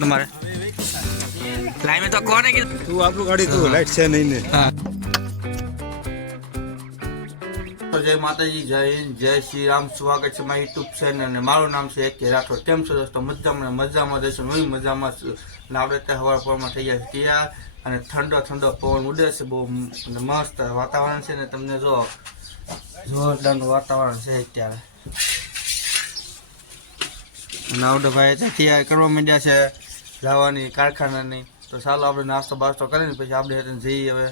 તમારે. લાઈમે તો કોને કીધું? તું આપણું ગાડી તું લાઈટ છે નહીં ને. જય માતાજી જય હિન્દ જય શ્રી રામ. સ્વાગત છે મારી યુટ્યુબ ચેનલ અને મારું નામ છે એકે રાઠોડ. કેમ છો દોસ્તો? મજામાં મજામાં દેશો નવી મજામાં અને આપણે ત્યાં હવા પવનમાં થઈ ગયા છે તૈયાર અને ઠંડો ઠંડો પવન ઉડે છે. બહુ અને મસ્ત વાતાવરણ છે ને તમને જો જોરદારનું વાતાવરણ છે અત્યારે. નાવડભાઈ તો તૈયાર કરવા માંડ્યા છે. જવાની, કારખાનાની. તો ચાલો આપણે નાસ્તો બાસ્તો કરીને પછી આપણે જઈએ હવે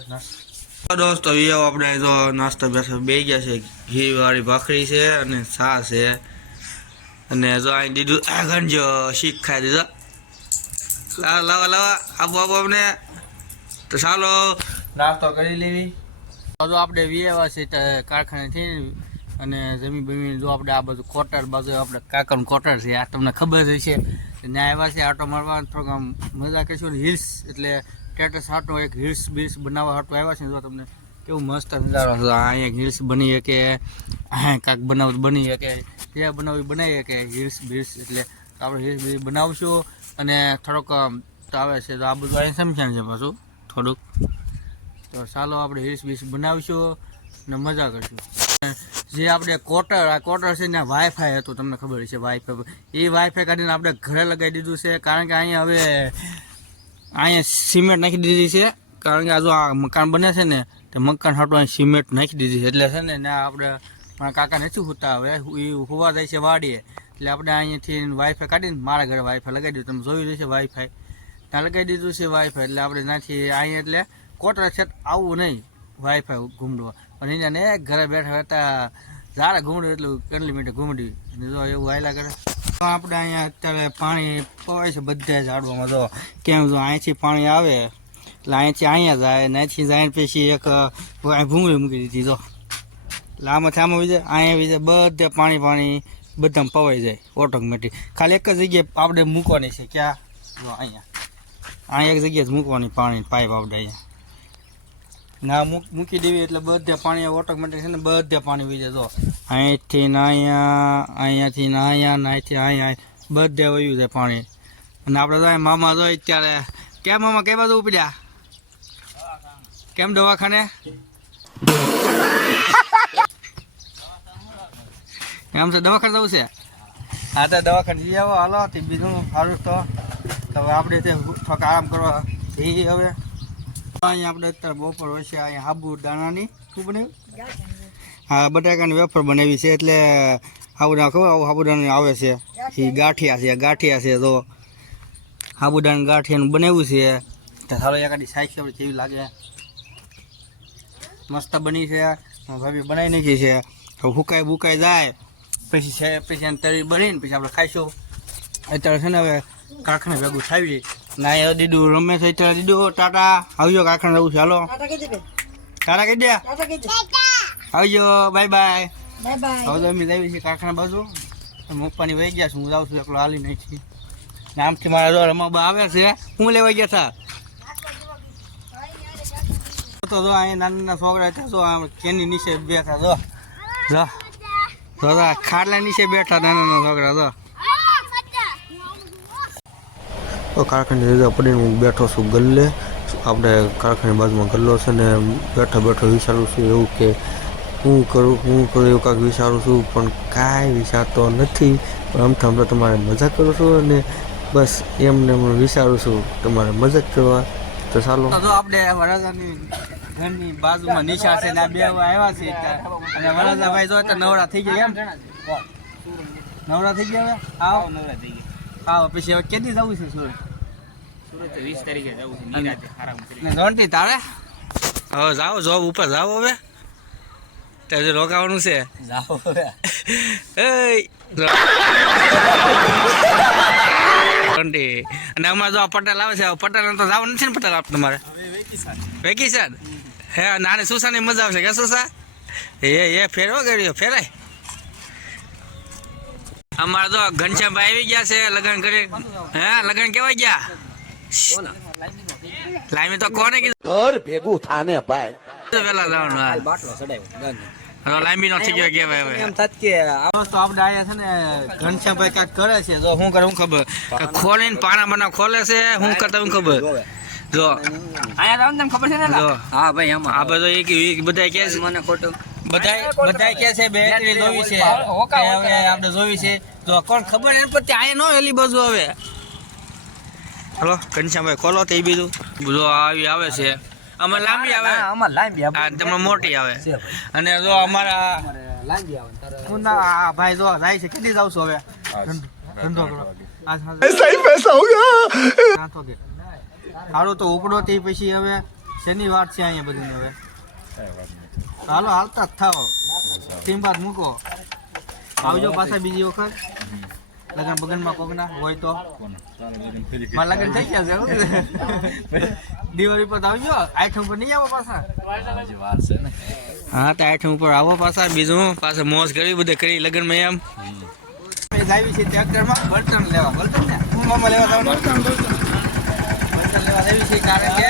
દોસ્તો વિયો આપણે તો નાસ્તો બેસો બે ગયા છે. ઘીવાળી ભાખરી છે અને છા છે. અને જો અહીં દીધું, આ ગણજો શીખ ખાઈ દીધો. લાવા લાવા લાવા, આપો આપો અમને. તો ચાલો, નાસ્તો કરી લેવી. જો આપણે વિયેવા છે કારખાનેથી અને જમીન બમીન જો આપણે આ બધું કોટર બાજુ આપણે કાકાનું કોટર છે, આ તમને ખબર જ છે ત્યાં આવ્યા છે, આટો મારવા થોડોક આમ મજા કરીશું. ને હિલ્સ એટલે સ્ટેટસ હાટો, એક હિલ્સ બિલ્સ બનાવવા હાટો આવ્યા છે જો તમને કેવું મસ્ત નજારો છે. અહીંયા હિલ્સ બની શકે કાંક બનાવ બની શકે ત્યાં બનાવવી બનાવી શકે. હિલ્સ બિલ્સ એટલે આપણે હિલ્સ બિલ્સ બનાવશું અને થોડોક આવે છે, તો આ બધું અહીં સમજાણ છે પાછું, થોડુંક. તો ચાલો આપણે હિલ્સ બિલ્સ બનાવીશું ને મજા કરશું. જે આપણે કોટર આ કોટર છે ને વાઈફાઈ હતું, તમને ખબર છે વાઈફાઈ એ વાઈફાઈ કાઢીને આપણે ઘરે લગાવી દીધું છે, કારણ કે અહીંયા હવે અહીંયા સિમેન્ટ નાખી દીધી છે. કારણ કે આ જો આ મકાન બને છે ને, તે મકાન હાટો અહીં સિમેન્ટ નાખી દીધી છે. એટલે છે ને આપણે મારા કાકા નથી હોતા હવે એ હોવા જાય છે વાડીએ. એટલે આપણે અહીંયાથી વાઈફાઈ કાઢીને મારા ઘરે વાઈફાઈ લગાવી દીધું. તમે જોયું છે વાઈફાઈ ત્યાં લગાવી દીધું છે વાઈફાઈ એટલે આપણે નાથી અહીંયા એટલે કોટર છે, આવું નહીં. વાઈફાઈ ઘૂમડવા અને અહીંયા ને ઘરે બેઠા બેઠા ઝાડા ઘૂમડ્યું એટલું, કેટલી મિનિટ ઘૂમડી અને જો એવું હાયલા કરે. તો આપણે અહીંયા અત્યારે પાણી પવાય છે બધા ઝાડવામાં. જો કેમ જો અહીંથી પાણી આવે, એટલે અહીંથી અહીંયા જાય, ને અહીંથી જાય પછી એક ભૂંગળી મૂકી દીધી, જો. એટલે આમાં વિજય અહીંયા વિજય બધે પાણી પાણી બધામાં પવાઈ જાય, ઓટોમેટિક. ખાલી એક જ જગ્યાએ આપણે મૂકવાની છે, ક્યાં? જો અહીંયા. અહીંયા એક જગ્યાએ જ મૂકવાની પાણી, પાઇપ આપણે અહીંયા. ના, મૂક દેવી એટલે બધે પાણી ઓટોમેટિક છે ને બધે પાણી વી જાય. જો અહીંથી ને અહીંયા, અહીંયાથી ને અહીંયા ને અહીંથી અહીંયા બધે વયું છે પાણી. અને આપણે તો મામા જો અત્યારે, કેમ મામા, કઈ બાજુ ઉપડ્યા? કેમ દવાખાને? એમ છે, દવાખાને જવું છે? હા, તો દવાખાને જઈ આવો. હાલો બીજું સારું તો. તો હવે આપણે તે થોડાક આરામ કરવા જઈએ હવે. અહીંયા આપણે અત્યારે બપોર છે, અહીંયા હાબુ દાણાની, શું હા, બટાકાની વેફર બનાવી છે, એટલે સાબુદાણા ખબર, આવું આવે છે. એ ગાંઠિયા છે ગાંઠિયા છે, તો સાબુદાણા ગાંઠિયાનું બનાવ્યું છે. તો સારો એકાદી સાઈઝ આપણે કેવી લાગે. મસ્ત બની છે ભાભી બનાવી નાખી છે. હુકાઈ બુકાઈ જાય, પછી પછી તરી બનીને પછી આપણે ખાઈશું. અત્યારે છે ને હવે કારખાને ભેગું થાવી ના એ દીધું રમેશ અત્યારે. દીધું ટાટા. આવજો કારખાને રહું છે. હાલો. ટાટા કહી દે. આવજો. Bye bye. Bye bye. હવે અમે જઈએ છે કારખાના બાજુ. મપ્પાની વહી ગયા છું. હું જાઉં છું એકલો હાલી નહીં છીએ નામથી આમથી મારા દોર રમાબા આવે છે. હું લેવા ગયા હતા તો જો અહીંયા નાના નાના છોકરા હતા. જો આમ કેની નીચે બેઠા જો. જો. ખાટલા નીચે બેઠા નાના નાના છોકરા જો તો કારખાની રજા પડીને હું બેઠો છું ગલ્લે. આપણે કારખાની બાજુમાં ગલ્લો છે ને બેઠો બેઠો વિચારું છું એવું કે હું કરું હું કરું એવું કાંઈક વિચારું છું પણ કાંઈ વિચારતો નથી. પણ આમ તો તમારે મજા કરું છું અને બસ એમને હું વિચારું છું તમારે મજા કરવા. તો ચાલો. તો આપણે ઘરની બાજુમાં નિશા છે ને બે આવ્યા છે અને વરાજાભાઈ જો તો નવરા થઈ ગયા એમ. નવરા થઈ ગયા હવે? આવો. નવરા થઈ ગયા. આવો પછી હવે કેદી જવું છે સુરત? સુરત વીસ તારીખે જવું છે નિરાતે આરામ કરી. તારે હવે જાઓ જોબ ઉપર જાઓ હવે. ત્યારે રોકાવાનું છે. જાઓ હવે. જોણતી અને અમારે જો પટેલ આવે છે પટેલ તો જવાનું નથી ને પટેલ આપ તમારે? વેકેશન. હે નાની સુસાની મજા આવશે કે સુસા? એ એ ફેરવો કર્યો ફેરાય. અમારે તો ઘનશ્યામભાઈ આવી ગયા છે લગ્ન કરી હે લગ્ન કેવા ગયા? લાઈમી તો કોને કીધું? ઘર ભેગું થાને ભાઈ. પેલા જવાનું હાલ. બાટલો ચડાવ્યો લાંબી નો થઈ ગયો કહેવાય હવે. એમ થાત કે આ દોસ્તો આપણે આયા છે ને ઘનશ્યામભાઈ કાંઈક કરે છે. જો શું કરે હું ખબર. ખોલીને પાણા બના ખોલે છે હું કરતા હું ખબર. જો. અહીંયા જાવ તમને ખબર છે ને હા ભાઈ આમાં. આ બધો એક એક બધા કે છે. મને ખોટું. બધા બધા કે છે બેટરી જોવી છે. હવે આપણે જોવી છે. જો કોણ ખબર એને પછી આયા નો એલી બાજુ હવે. હલો ઘનશ્યામભાઈ ખોલો તે બીજું. જો આવી આવે છે. અમે લાંબી આવે. અમાર લાંબી આવે. તમને મોટી આવે. અને જો અમારા લાંબી આવે હું ના આ ભાઈ જો જાય છે કેટલી જાવ છો હવે. ધંધો- ધંધો કરો. આજ સાંજે. સાત વાગે. હારું તો ઉપડો તે પછી હવે શેની વાત છે અહીંયા બધી હવે? હાલો હાલતા જ થાવ ટીમ બાદ મૂકો. આવજો પાછા બીજી વખત. લગન બગનમાં કોકના હોય તો. મારા લગન થઈ ગયા છે દિવાળી પર આવજો આઠ ઉપર નહીં આવો પાછા. હા તો આઠ ઉપર આવો પાછા બીજું પાછા મોજ કરી બધે કરી લગનમાં એમ. આવી છે ટ્રેક્ટરમાં બળતણ લેવા બળતણ ને? હું મામા લેવા બળતણ લેવા આવી છે કારણ કે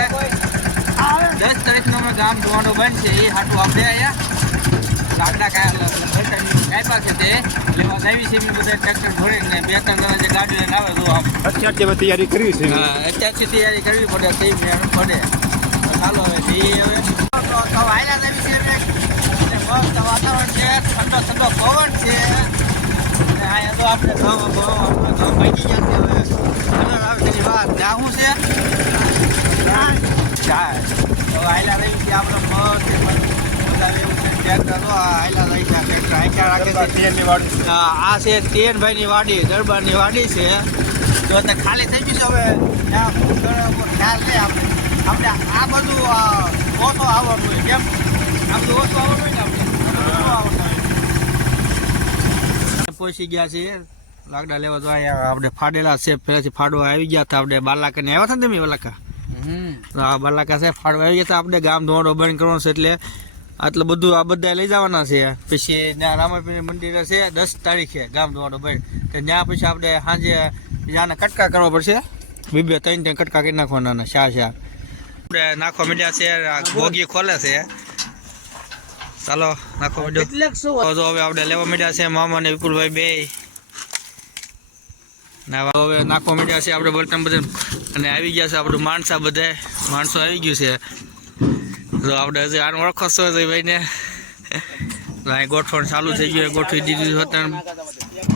દસ તારીખનું ગામ જોવાનું બંધ છે એ હાટું આપણે અહીંયા બળતણ કાપ્યા છે. તે લેવા આવી છે બધા ટ્રેક્ટર ભરીને બે ત્રણ જણા જે ગાડી લઈને આવે તો અત્યારથી તૈયારી કરવી છે. હા અત્યારથી તૈયારી કરવી પડે તે મેળ પડે. ચાલો હવે જઈએ હવે. વાયરા લેવી છે મસ્ત વાતાવરણ છે ઠંડો ઠંડો પવન છે. અહીંયા તો આપણે ગામ આપણે ગામ પાકી ગયા છે હવે. કલર આવે તેની વાત. જાહું છે? તો આયલા રહી છે આપણે મસ્ત મજા આવે એવું છે ટ્રેક્ટર તો આ છે તેનભાઈની વાડી દરબારની વાડી છે તો ખાલી થઈ ગયું છે હવે ખ્યાલ નહીં આપણે આ બધું ઓછો આવવાનું હોય કેમ આ બધું ઓછું હોય ને આપણે પહોંચી ગયા છે લાકડા લેવા તો અહીંયા આપણે ફાડેલા છે પેલાથી ફાડવા આવી ગયા હતા આપણે બાલાકાને આવ્યા હતા ને તમે બાલાકા હા બાલાકા છે ફાડવા આવી ગયા હતા આપણે ગામ ધોવાડો બંધ કરવાનો છે એટલે આટલું બધું આ બધા લઈ જવાના છે. પછી ત્યાં રામાપીર મંદિર છે, દસ તારીખે ગામ ધોવાડો ભાઈ. ત્યાં પછી આપણે સાંજે ત્યાંના કટકા કરવા પડશે. બે બે ત્રણ ત્યાં કટકા કરી નાખવાના શા શા આપણે નાખવા મીડિયા છે, આ ખોલે છે. ચાલો નાખો મીડિયો. તો હવે આપણે લેવા મીડિયા છે મામા ને વિપુલભાઈ બે. હવે નાખવા મીડિયા છે આપણે બળતણ બધા અને આવી ગયા છે આપણું માણસા બધા. માણસો આવી ગયું છે. તો આપણે હજી આને ઓળખો છો ભાઈને. અહીં ગોઠવણ ચાલુ થઈ ગયું ગોઠવી દીધું હતું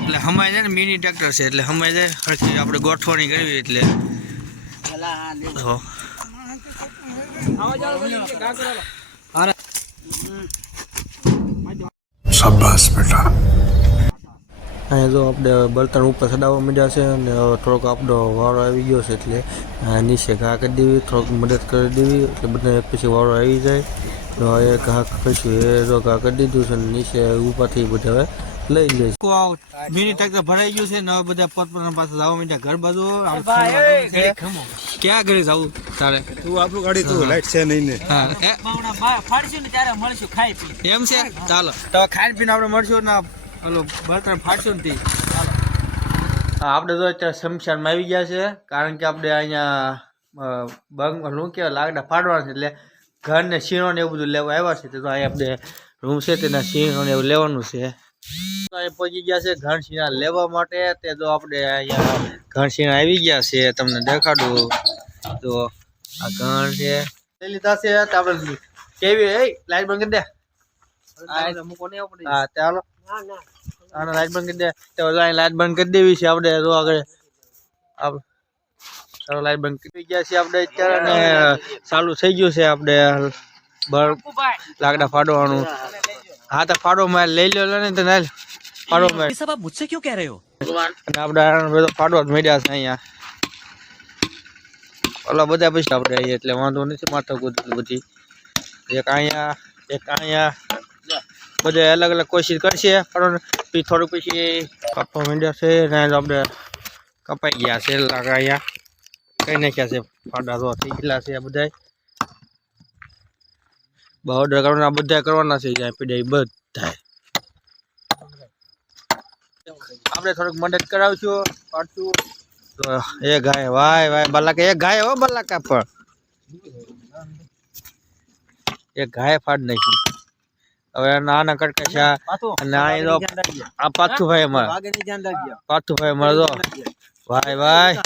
એટલે હમાય છે ને મિની ટ્રેક્ટર છે, એટલે હમાય છે હરખી આપણે ગોઠવણી કરવી એટલે. તો અહીંયા જો આપણે બળતણ ઉપર ચડાવવા માંડ્યા છે અને થોડોક આપણો વારો આવી ગયો છે એટલે નીચે ઘા કરી દેવી થોડોક મદદ કરી દેવી એટલે બધા એક પછી વારો આવી જાય. તો એ ઘા કરીશું એ જો ઘા કરી દીધું છે અને નીચે ઉપરથી બધા હવે લઈ લે આખું આ મિની ટ્રેક્ટર ભરાઈ ગયું છે ને હવે બધા પોતપોતાના પાસે જવા માંડ્યા ઘર બાજુ. ક્યાં ઘરે જવું તારે? તું આપણું ગાડી તું લાઈટ છે નહીં ને. હા ફાડશું ને ત્યારે મળશું ખાઈ પી. એમ છે? ચાલો. તો ખાઈ પીને આપણે મળશું ને ઓલો બળતણ ફાડશું ને હા આપણે તો અત્યારે શમશાનમાં આવી ગયા છે કારણ કે આપણે અહીંયા બંગ શું કહેવાય લાકડા ફાડવાના છે એટલે ઘરને શીણો ને એવું બધું લેવા આવ્યા છે તો અહીંયા આપણે રૂમ છે તેના શીણો ને એવું લેવાનું છે. પહોંચી ગયા છે ઘણ શીણા લેવા માટે તે તો આપણે અહીંયા ઘણ શીણા આવી ગયા છે તમને દેખાડું. તો આ ઘણ છે. લઈ લીધા છે આપણે કેવી લાઈટ બંધ કરી દે. હા ચાલો આને લાઈટ બંધ કરી દે. તો લાઈટ બંધ કરી દેવી છે આપણે. તો આગળ આપણે ચાલો લાઈટ બંધ કરી ગયા છે આપણે અત્યારે ને ચાલુ થઈ ગયું છે આપણે. બર લાકડા ફાડવાનું. હા તો ફાડો માર લઈ લો ને તો ના ફાડો માર સાબ આપ મુજસે ક્યું કહે રહે હો અને આપણે બધો ફાડવા જ મળ્યા છે અહીંયા. ઓલા બધા પૈસા આપણે અહીંયા એટલે વાંધો નથી માથા કૂદ બધી. એક અહીંયા એક અહીંયા. બધા અલગ અલગ કોશિશ કરશે. પણ થોડુંક પછી કાપવા માંડ્યા છે ને આપણે કપાઈ ગયા છે અહીંયા. કઈ નાખ્યા છે? ફાડા તો થઈ છે આ બધા બહુ કરવાના બધા કરવાના છે. જ્યાં પીડા બધા આપણે થોડુંક મદદ કરાવશું કરશું એ ગાય, વાય વાય, બલાકા, એ ગાય હો બલાકા પણ. એ ગાય ફાડ નાખી. હવે નાના કટકા છે. અને આ પાથુભાઈ અમારા. પાથુભાઈ અમારા તો. ભાઈ ભાઈ